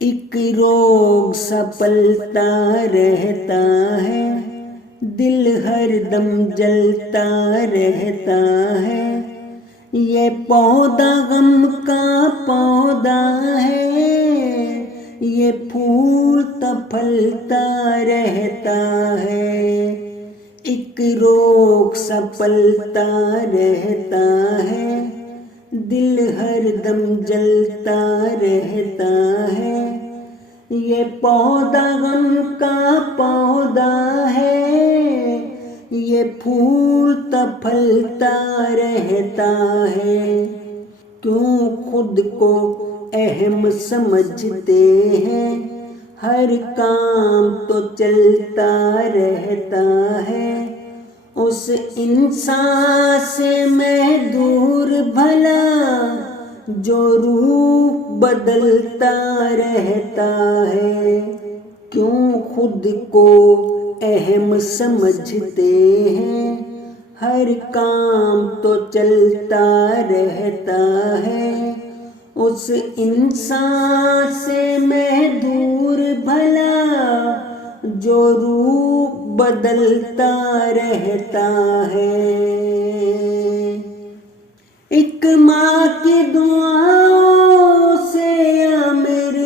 एक रोग सा पलता रहता है, दिल हरदम जलता रहता है। ये पौधा गम का पौधा है, ये फूलता फलता रहता है। एक रोग सा पलता रहता है, दिल हरदम जलता रहता है। ये पौधा गम का पौधा है, ये फूलता फलता रहता है। क्यों खुद को अहम समझते हैं, हर काम तो चलता रहता है। उस इंसान से मैं दूर भला, जो रूप बदलता रहता है। क्यों खुद को अहम समझते हैं, हर काम तो चलता रहता है। उस इंसान से मैं दूर भला, जो रूप बदलता रहता है। एक माँ की दुआओं से आमिर,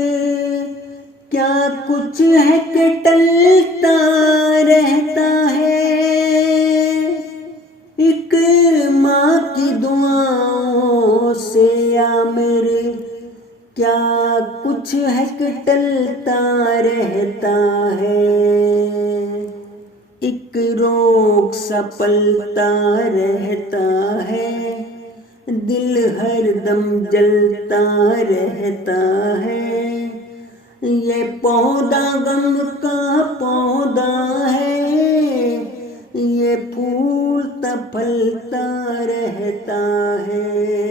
क्या कुछ है कि टलता रहता है। एक माँ की दुआओं से आमिर, क्या कुछ है कि टलता रहता है। एक रोग सा पलता रहता है, दिल हरदम जलता रहता है। ये पौधा गम का पौधा है, ये फूलता फलता रहता है।